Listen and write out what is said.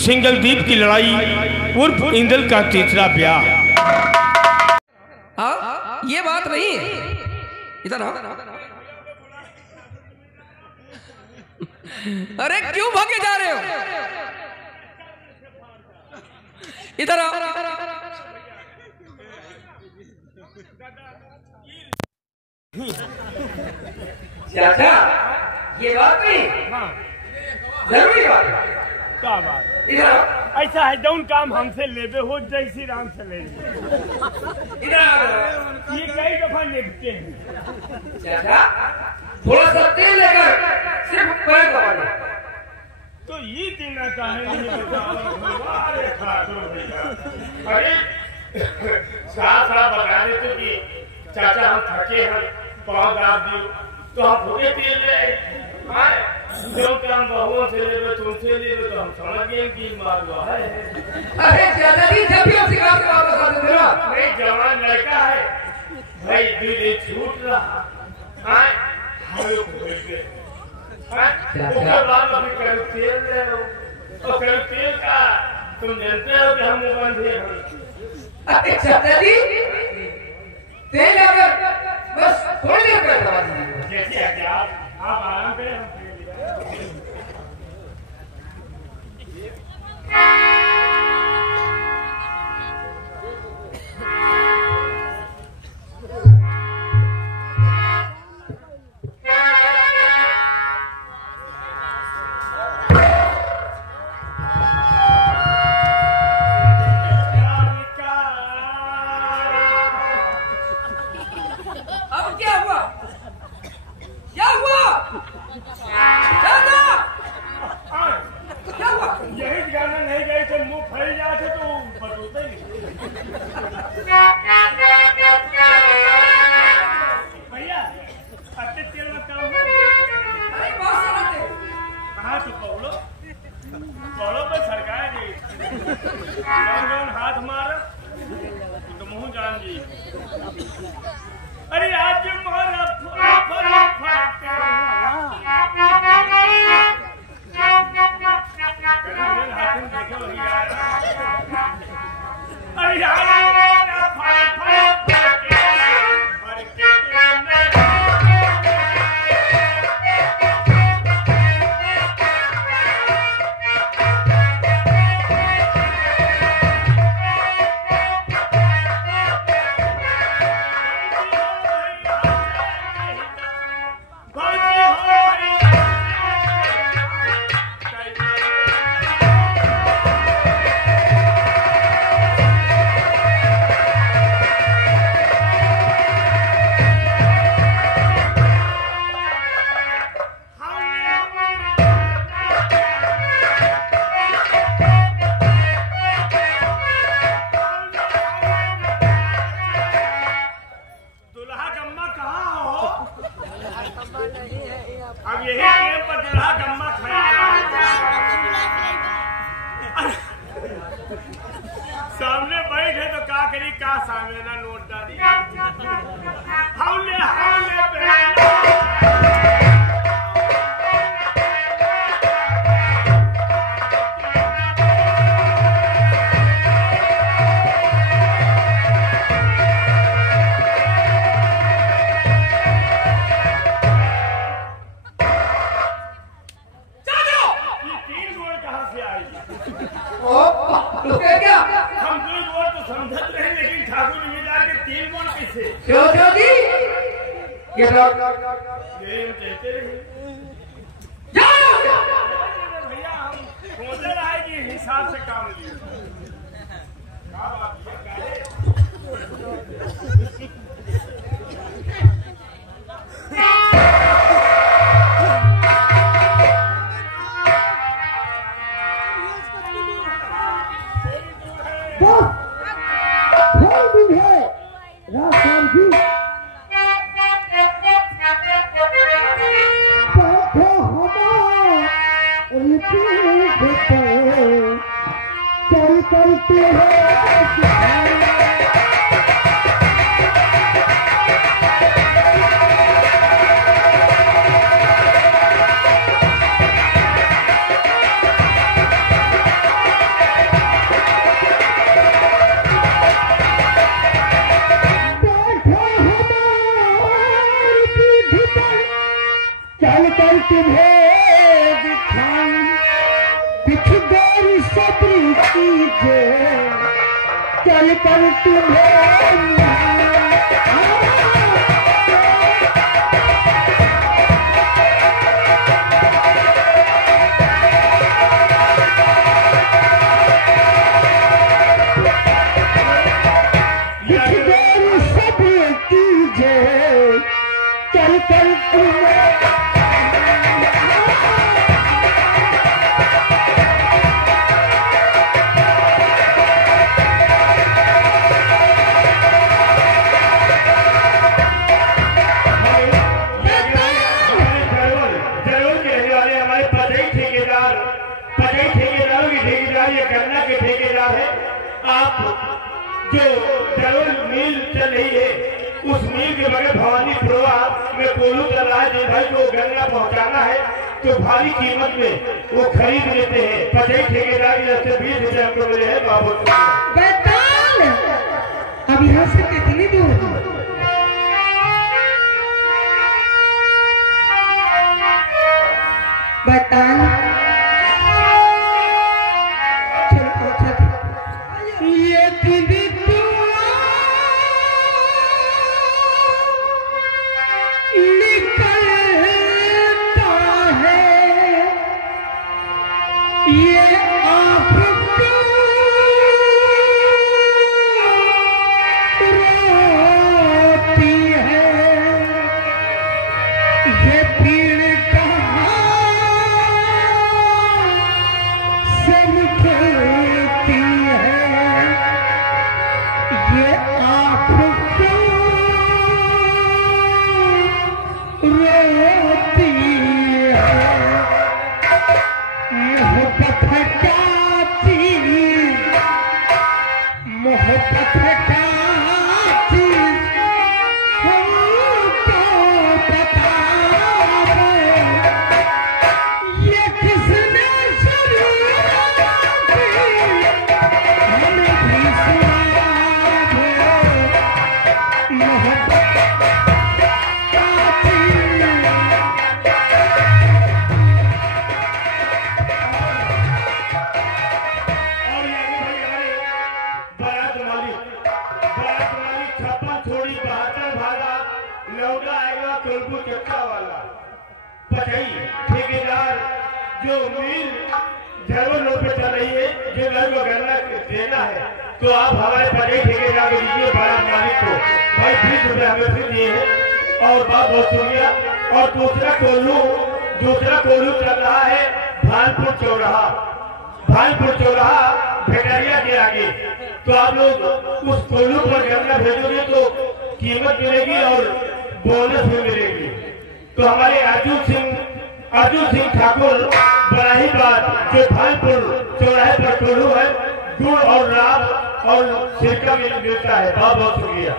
सिंगलदीप की लड़ाई उर्फ इंदल का तीसरा ब्याह। हाँ, ये बात नहीं। इधर आओ। अरे क्यों भागे जा रहे हो? इधर आओ। चाचा, ये बात नहीं। जरूरी बात। क्या बात? इधर आओ। ऐसा है जौन काम हमसे लेबे हो जैसी राम से ले। इधर आओ। ये कई दफा लेते हैं। चाचा, थोड़ा सा तेल लेकर सिर्फ पैर दबा दो। तो ये देना चाहेंगे। अरे साफ साफ बता देते कि चाचा हम थके हैं, पाँव दाब दियो तो हम थोड़े तेल ले। जो काम बहुओं से ले तुमसे ले तो हम समझ गए कि मार लो है। अरे चाचा जी, जब भी हम शिकार से वापस आते थे ना, नहीं जवान लड़का है भाई, दिल छूट रहा है। हम लोग भूल गए। उसके बाद अभी कल तेल ले लो और कल तेल का तुम जानते हो कि हम बंधे हैं। अरे चाचा जी, तेल अगर बस थोड़ी देर पैर दबा दीजिए। जैसे आप आराम करें, हम अब क्या हुआ? क्या हुआ? क्या हुआ? यही गाना नहीं गए थे, मुंह फैल जाते तो बटोते भैया अत्ते तेल मत करो। अरे बहुत से रहते। कहाँ तो पौड़ो पे सरकार जी हाथ मार तो मुँह जान जी। अरे आज मारा अब यही टेम पर दूल्हा गम्मा सामने बैठे तो का करी का सामने ना नोट डाली हौले भैया हम सोचे रहे कि हिसाब से काम लिए। तुम्हें दिखाऊं पिछदौर सब्र कीजे चल कर तुम्हें गन्ना के ठेकेदार है। आप जो जरूर मिल चल रही है उस मिल के बगैर भवानी प्रोवा में कोलू चल रहा है। भाई को गन्ना पहुंचाना है तो भारी कीमत में वो खरीद लेते हैं। पचाई ठेकेदार जैसे 20 रुपये हमको मिले हैं बाबू। अब यहाँ से कितनी दूर बतान ठेकेदार जो मिल जरूर रोड पे चल रही है जो घर को गन्ना देना है तो आप हमारे पचाई ठेकेदार को दीजिए बड़ा मालिक को भाई 20 रुपये हमें फिर दिए हैं और बात बहुत शुक्रिया। और दूसरा कोल्लू चल रहा है भानपुर चौराहा भेटरिया के आगे। तो आप लोग उस कोल्लू पर गन्ना भेजोगे तो कीमत मिलेगी और बोनस भी मिलेगी। तो हमारे अर्जुन सिंह ठाकुर बराहीबाद जो भानपुर चौराहे पर कोल्लू है गुड़ और राब और सिरका मिलता है। बहुत बहुत शुक्रिया।